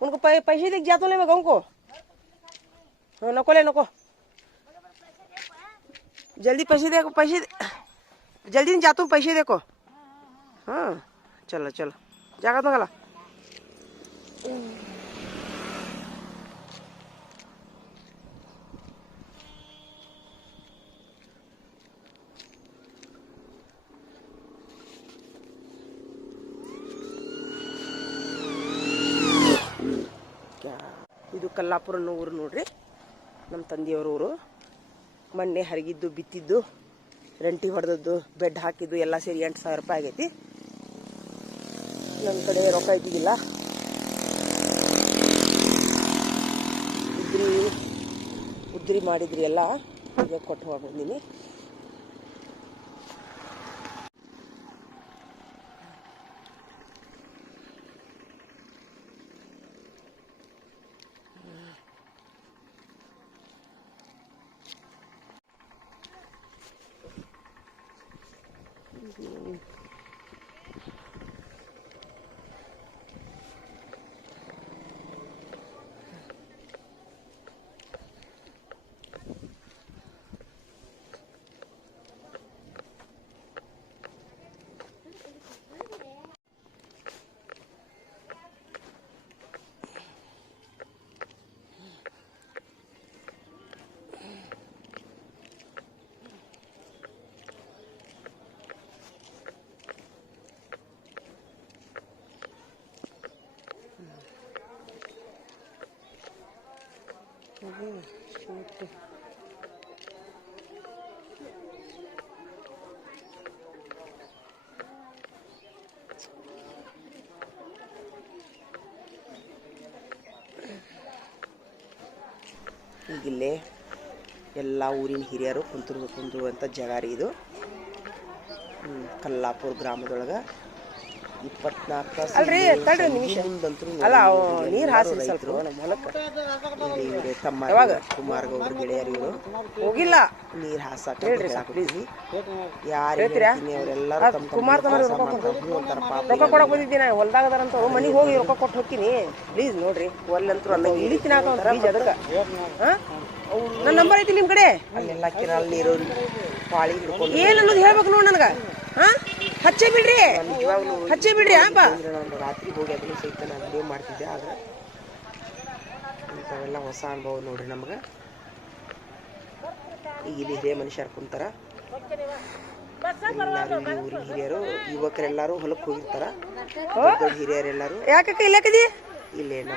उनको पैसे देख जातो ले मैं गाँव को नको ले नको जल्दी पैसे देखो पैसे जल्दी जाता हूँ पैसे देखो हाँ चलो चलो जागा तो गला ಇದು ಕಲ್ಲಾಪುರ ಅನ್ನೋ ಊರು ನೋಡ್ರಿ ನಮ್ಮ ತಂದೆಯವ್ರ ಊರು ಮೊನ್ನೆ ಹರಿಗಿದ್ದು ಬಿತ್ತಿದ್ದು ರಂಟಿ ಹೊಡೆದದ್ದು ಬೆಡ್ ಹಾಕಿದ್ದು ಎಲ್ಲ ಸೇರಿ 8,000 ರೂಪಾಯಿ ಆಗೈತಿ ನನ್ನ ಕಡೆ ರೊಕ್ಕ ಇದ್ದಿದ್ದಿಲ್ಲ ಉದ್ರಿ ಮಾಡಿದ್ರಿ ಎಲ್ಲ ಈಗ ಕೊಟ್ಟು ಹೋಗ್ಬಂದಿನಿ ಈಗಿಲ್ಲೇ ಎಲ್ಲ ಊರಿನ ಹಿರಿಯರು ಕುಂತಿರುವಂಥ ಜಾಗ ರೀ ಇದು ಕಲ್ಲಾಪುರ ಗ್ರಾಮದೊಳಗೆ 24 ತಾಸು ಅಲ್ರಿ ತಡ್ರಿ ನಿಮಿಷ ಅಲ್ಲ ನೀರು ಹಾಸಿ ಸ್ವಲ್ಪ ನಮ್ಮ ಹೊಲಕ್ಕೆ ತಮ್ಮ ಯಾವಾಗ ಕುಮಾರ್ ಗೌಡ್ರ ಗೆಳೆಯರು ಇವರು ಹೋಗಿಲ್ಲ ನೀರು ಹಾಸಾಕ ಹೇಳ್ರಿ ಪ್ಲೀಸ್ ಯಾರು ಅವರೆಲ್ಲರೂ ತಮ್ಮ ಕುಮಾರ್ ರೊಕ್ಕ ಕೊಡಕ್ಕೆ ಬಂದಿದ್ದೀನಿ ಹೊಲ್ದಾಗ ಅದಾರಂತವ್ರು ಮನೆಗೆ ಹೋಗಿ ರೊಕ್ಕ ಕೊಟ್ಟು ಹೋಗ್ತೀನಿ ಪ್ಲೀಸ್ ನೋಡ್ರಿ ಒಲ್ಲಂತರೂ ಅನ್ನ ಇಲ್ಲಿ ತಿನ್ನಾಕ ಬೀಜ ಅದಕ್ಕೆ ನನ್ನ ನಂಬರ್ ಐತಿ ನಿಮ್ಮ ಕಡೆ ಅಲ್ಲೆಲ್ಲ ಕಿರಾಲ್ ನೀರು ಪಾಳಿ ಹಿಡ್ಕೊಂಡು ಏನು ಅನ್ನೋದು ಹೇಳ್ಬೇಕು ನೋಡಿ ನನಗೆ ಹಾಂ ಹಚ್ಚೇ ಬಿಡ್ರಿ ಹಚ್ಚೇ ಬಿಡ್ರಿ ಹಬ್ಬ ರಾತ್ರಿ ಹೋಗಿ ಅದನ್ನು ಸಹಿತ ನಾನು ಅಡುಗೆ ಮಾಡ್ತಿದ್ದೆ ಆದ್ರೆ ಇಂಥವೆಲ್ಲ ಹೊಸ ಅನುಭವ ನೋಡ್ರಿ ನಮ್ಗೆ ಈಗ ಇಲ್ಲಿ ಹಿರಿಯ ಮನುಷ್ಯರು ಕುಂತಾರ ಊರಿನ ಹಿರಿಯರು ಯುವಕರೆಲ್ಲರೂ ಹೊಲಕ್ಕೆ ಹೋಗಿರ್ತಾರ ದೊಡ್ಡ ಹಿರಿಯರೆಲ್ಲರೂ ಯಾಕೆ ಇಲ್ಲೇ